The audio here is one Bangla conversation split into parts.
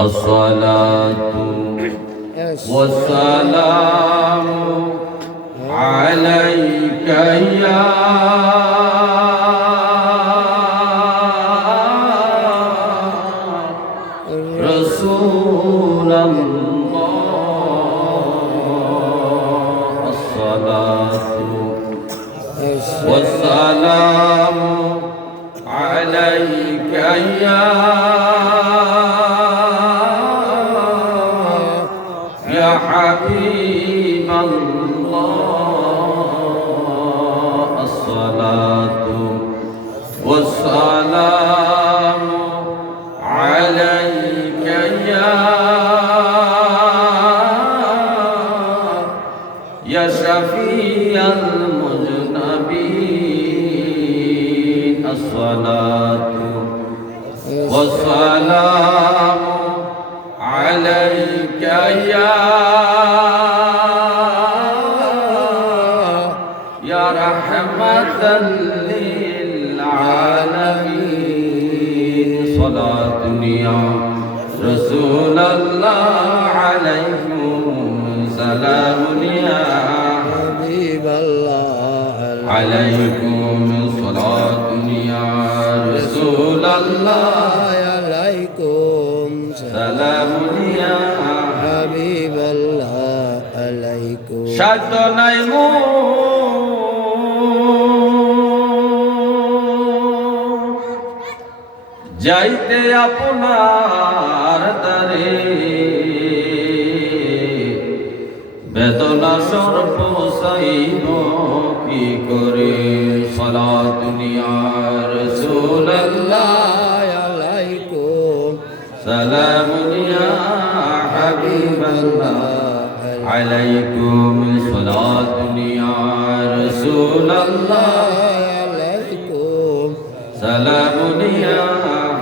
الصلاة والسلام عليك يا رسول الله. الصلاة والسلام عليك يا حبيب الله. الصلاة والسلام عليك يا شفيع المذنبين. الصلاة والسلام عليك يا رحمة للعالمين. صلاة يا رسول الله عليكم سلام يا حبيب الله عليكم صلاة يا رسول الله عليكم سلام يا حبيب الله عليكم সাধ্য নাই যাইতে আপনার দ্বারে, বেদনা সর্ব সাইব কি করে। সালাতুন ইয়া রাসূলুল্লাহ عليكم সালামুন ইয়া হাবিবাল্লাহ আলাইকুম সালাতুন ইয়া রাসূলুল্লাহ عليكم সালামুন ইয়া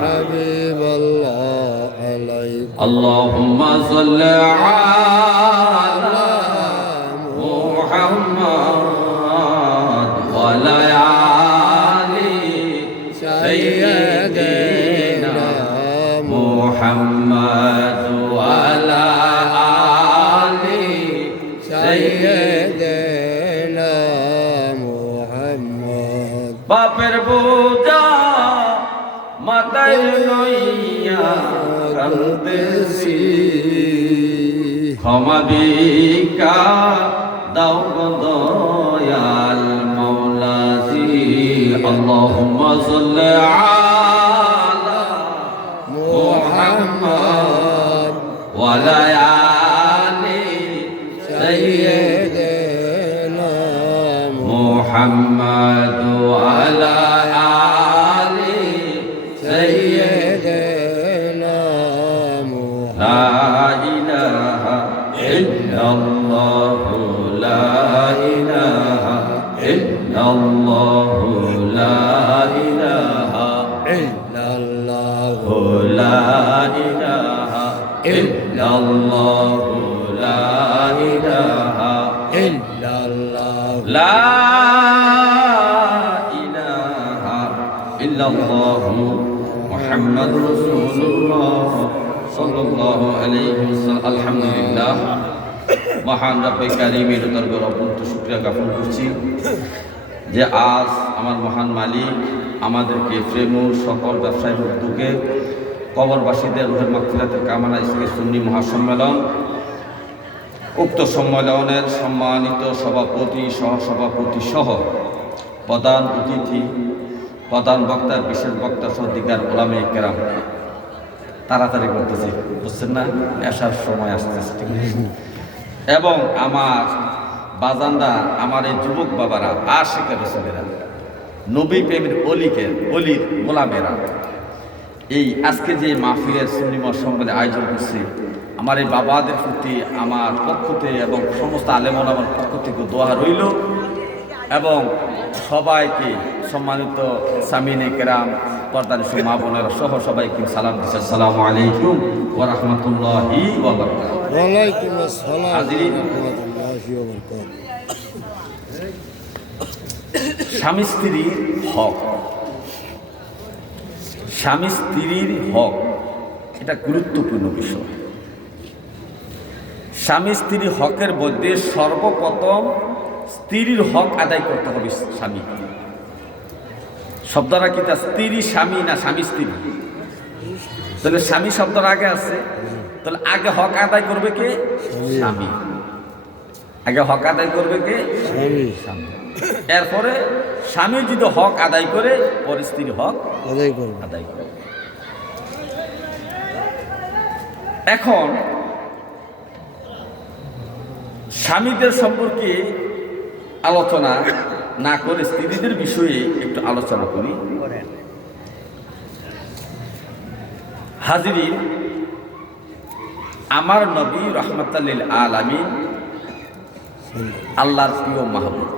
حبيب الله عليكم আল্লাহুম্মা সাল্লি আলা মুহাম্মাদ ওয়া আলা আলি সাইয়্যিদিনা মুহাম্মাদ ওয়া আলা আলি سيدنا محمد বাপের বোঝা মাথায় লইয়া কাঁদতেছি, ক্ষমা ভিক্ষা দাও গো দয়াল মাওলাজি। আল্লাহুম্মা সাল্লি আলা মুহাম্মাদ ওয়া আলা আলি سيدنا محمد وعلى آل سيدنا لا إله إلا الله لا إله إلا الله لا إله إلا الله لا إله إلا الله لا إله إلا الله لا إله إلا الله محمد رسول الله صلى الله عليه وسلم الحمد لله মহান রব্বে কারীমের দরবার অত্যন্ত শুকরিয়া জ্ঞাপন করছি যে আজ আমার মহান মালিক আমাদেরকে প্রেমুর সকল ব্যবসায়ী উদ্যোগে কবরবাসীদের রুহের মাগফিরাতের কামনা ইসলামী সুন্নি মহাসম্মেলন, উক্ত সম্মেলনের সম্মানিত সভাপতি সহসভাপতি সহ প্রধান অতিথি, প্রধান বক্তার বিশেষ বক্তা সহ দিগার ওলামে কেরাম, তাড়াতাড়ি করতেছি বুঝছেন না, আসার সময় আসতেছে ঠিক আছে। এবং আমার বাজানরা, আমার এই যুবক বাবারা, আশিকের রসুলেরা, নবী প্রেমের অলির গোলামেরা, এই আজকে যে মাহফিলের সুন্নি মহাসম্মেলনে আয়োজন করছে, আমার এই বাবাদের প্রতি আমার পক্ষ থেকে এবং সমস্ত আলেম ওলামার পক্ষ থেকে দোয়া রইল এবং সবাইকে সম্মানিত সামিনে কেরাম, পর্দার মা বোনেরা সহ সবাইকে সালাম দিচ্ছি। আসসালামু আলাইকুম ওয়া রাহমাতুল্লাহি ওয়া বারাকাতুহু। ওয়ালাইকুম আসসালাম হাজিরিন, ওয়া রাহমাতুল্লাহি ওয়া বারাকাতুহু। স্বামী স্ত্রীর হক, স্বামী স্ত্রীর হক এটা গুরুত্বপূর্ণ বিষয়। স্বামী স্ত্রী হকের মধ্যে সর্বপ্রথম স্ত্রীর হক আদায় করতে হবে স্বামী। শব্দটা কি তা স্ত্রী স্বামী না স্বামী স্ত্রী? তাহলে স্বামী শব্দটা আগে আছে, তাহলে আগে হক আদায় করবে কে? স্বামী। আগে হক আদায় করবে কে? স্বামী। এরপরে স্বামী যদি হক আদায় করে পরে স্ত্রীর হক আদায় করে। এখন স্বামীদের সম্পর্কে আলোচনা না করে স্ত্রীদের বিষয়ে একটু আলোচনা করি। হাজিরিন, আমার নবী রাহমাতাল লিল আলামিন আল্লাহর প্রিয় মাহবুব।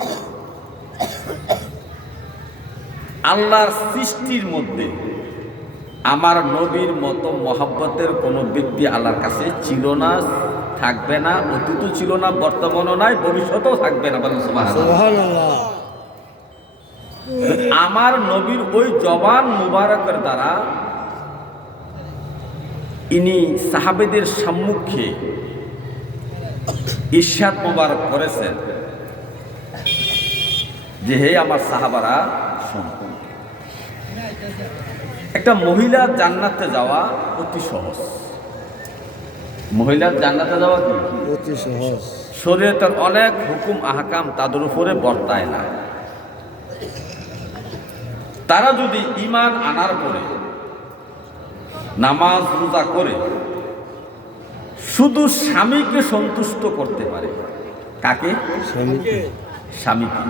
আল্লাহর সৃষ্টির মধ্যে আমার নবীর মতো মহব্বতের কোনো ব্যক্তি আল্লাহর কাছে ছিল না, থাকবে না, অতীত ছিল না, বর্তমানও নাই, ভবিষ্যতেও থাকবে না। বলেন সুবহানাল্লাহ। আমার নবীর ওই জবান মুবারকের দ্বারা ইনি সাহাবেদের সম্মুখে ইরশাদ মুবারক করেছেন যে হে আমার সাহাবারা শোনো, একটা মহিলার জান্নাতে যাওয়া অতি সহজ। মহিলার জান্নাতে যাওয়া কি অতি সহজ। শরীয়তের অনেক হুকুম আহকাম তাদের উপরে বর্তায় না। তারা যদি ঈমান আনার পরে নামাজ রোজা করে শুধু স্বামীকে সন্তুষ্ট করতে পারে। কাকে? স্বামীকে।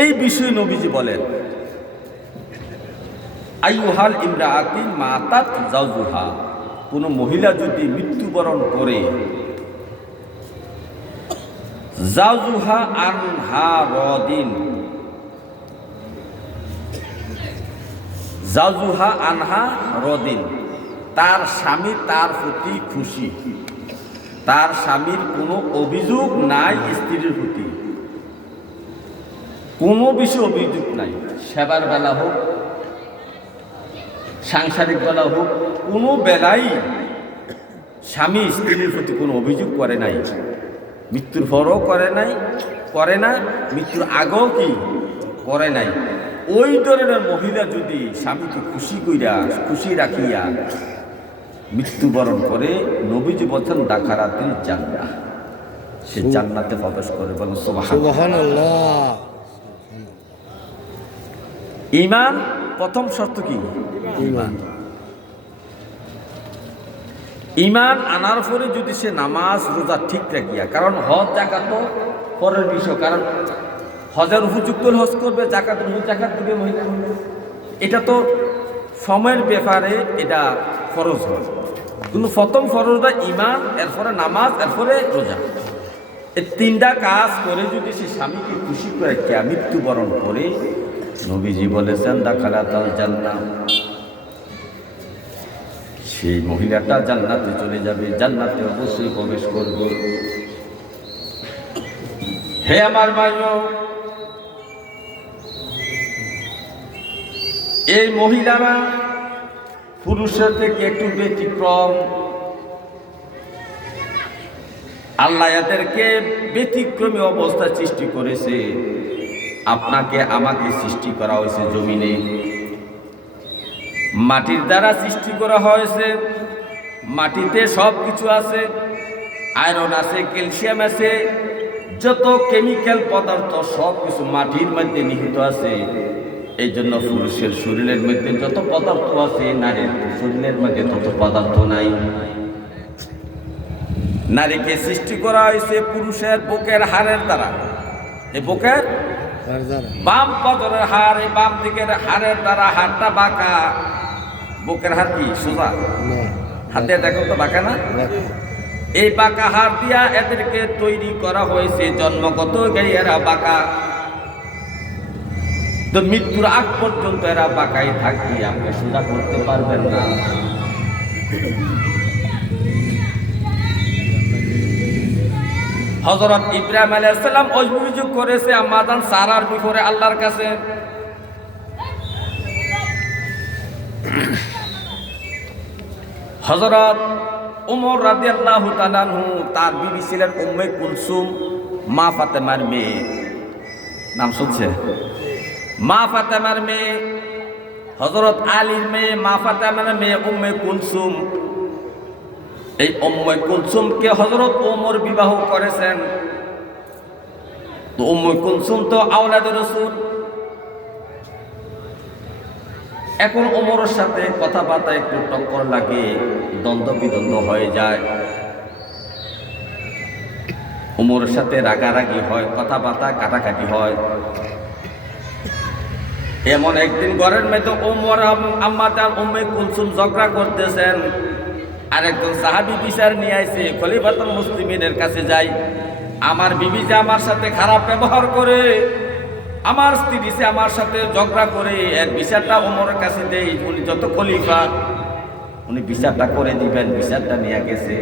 এই বিষয়ে নবীজি বলেন, আইয়ুহাল ইমরাআতি মাতাত যাওজুহা, কোন মহিলা যদি মৃত্যুবরণ করে, যাওজুহা আনহা রাদিন, যাওজুহা আনহা রাদিন, তার স্বামী তার প্রতি খুশি, তার স্বামীর কোনো অভিযোগ নাই স্ত্রীর প্রতি, কোনো বিষয়ে অভিযোগ নাই। সেবার বেলা হোক, সাংসারিক বেলা হোক, কোনো বেলাই স্বামী স্ত্রীর প্রতি কোনো অভিযোগ করে নাই। মৃত্যুর পরও করে নাই, করে না, মৃত্যুর আগেও কি করে নাই। ওই ধরনের মহিলা যদি স্বামীকে খুশি রাখিয়া মৃত্যুবরণ করে, নবীজি বলছেন দাখালাতিল জান্নাহ, সে জান্নাতে প্রবেশ করে। বলেন সুবহানাল্লাহ। ঈমান প্রথম শর্ত কি? ঈমান। ঈমান আনার পরে যদি সে নামাজ রোজা ঠিক রাখিয়া, কারণ হজ জাকাত তো পরের বিষয়, কারণ হজের উপযুক্ত হজ করবে, জাকাত দিবে মহিলা, এটা তো সময়ের ব্যাপারে এটা ফরজ হয়। কিন্তু প্রথম ফরজটা ঈমান, এরপরে নামাজ, এরপরে রোজা। এই তিনটা কাজ করে যদি সে স্বামীকে খুশি করে মৃত্যুবরণ করে, নবীজি বলেছেন দাখালাতাল জান্নাহ, সেই মহিলাটা জান্নাতে চলে যাবে, জান্নাতে অবশ্যই প্রবেশ করবে। হে আমার ভাইও, এই মহিলারা পুরুষের থেকে একটু ব্যতিক্রম। আল্লাহ এদেরকে ব্যতিক্রমী অবস্থা সৃষ্টি করেছে। আপনাকে আমাকে সৃষ্টি করা হয়েছে জমিনে, মাটির দ্বারা সৃষ্টি করা হয়েছে। মাটিতে সব কিছু আছে, আয়রন আছে, ক্যালসিয়াম আছে, যত কেমিক্যাল পদার্থ সব কিছু মাটির মধ্যে নিহিত আছে। এই জন্য পুরুষের শরীরের মধ্যে যত পদার্থ আছে, নারীর শরীরের মধ্যে তত পদার্থ নাই। নারীকে সৃষ্টি করা হয়েছে পুরুষের বুকের হাড়ের দ্বারা। এই বুকের বাম পদরের হাড়, এই বাম দিকের হাড়ের দ্বারা, হাড়টা বাঁকা। বুকের হাড় কি সোজা? হাতে দেখো তো বাঁকা না? এই বাঁকা হাড় দিয়া এদেরকে তৈরি করা হয়েছে, জন্মগত এরা বাঁকা। তো মৃত্যুর আগ পর্যন্ত এরা বাঁকাই থাকবে, আপনি সোজা করতে পারবেন না। হযরত ইব্রাহিম আলাইহিস সালাম অভিযোগ করেছে আম্মাজান সারার বিপরে আল্লাহর কাছে, হযরত ওমর রাদিয়াল্লাহু তাআলা আনহু তার বিবি ছিলেন উম্মে কুলসুম, মা ফাতেমার মেয়ে। নাম শুনছে? মা ফাতেমার মেয়ে, হযরত আলীর মেয়ে, মা ফাতেমার মেয়ে উম্মে কুলসুম। এই উম্মে কুলসুমকে হযরত ওমর বিবাহ করেছেন। তো উম্মে কুলসুম তো আওলাদে রাসূল। এখন ওমরের সাথে কথাবার্তা একটু টক্কর লাগে, দ্বন্দ্ব বিদ্বন্দ্ব হয়ে যায়, ওমরের সাথে রাগারাগি হয়, কথাবার্তা কাটাকাটি হয়। এমন একদিন ঘরের মধ্যে ওমর আম্মা জান উম্মে কুলসুম ঝগড়া করতেছেন, আর একজন সাহাবী বিচার নিয়ে আইছে, খলিফাতুল মুসলিমিনের কাছে যাই, আমার বিবি যে আমার সাথে খারাপ ব্যবহার করে, আমার স্ত্রী সে আমার সাথে ঝগড়া করে, এর বিচারটা ওমরের কাছে দেই, উনি যত খলিফা উনি বিচারটা করে দিবেন। বিচারটা নিয়ে গেছে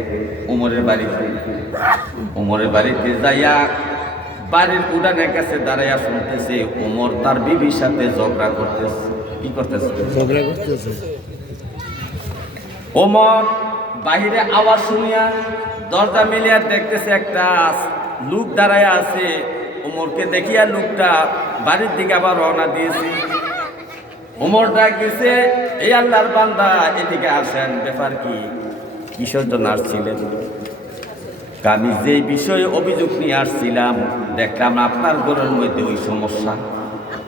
ওমরের বাড়িতে। ওমরের বাড়িতে যাইয়া বাড়ির উঠানের কাছে দাঁড়াইয়া শুনতেছে ওমর তার বিবির সাথে ঝগড়া করতেছে। কি করতেছে? ঝগড়া করতেছে। ওমর বাহিরে আওয়াজ শুনিয়া দরজা মিলিয়া দেখতেছে একটা লোক দাঁড়াইয়া আছে। ওমরকে দেখিয়া লোকটা বাড়ির দিকে আবার রওনা দিয়েছে। ওমর ডাক গেছে, এই আল্লাহর বান্দা এদিকে আসেন, ব্যাপার কি, কিসের জন্য আসছিলেন? আমি যে বিষয়ে অভিযোগ নিয়ে আসছিলাম, দেখলাম আপনার ঘরের মধ্যে ওই সমস্যা।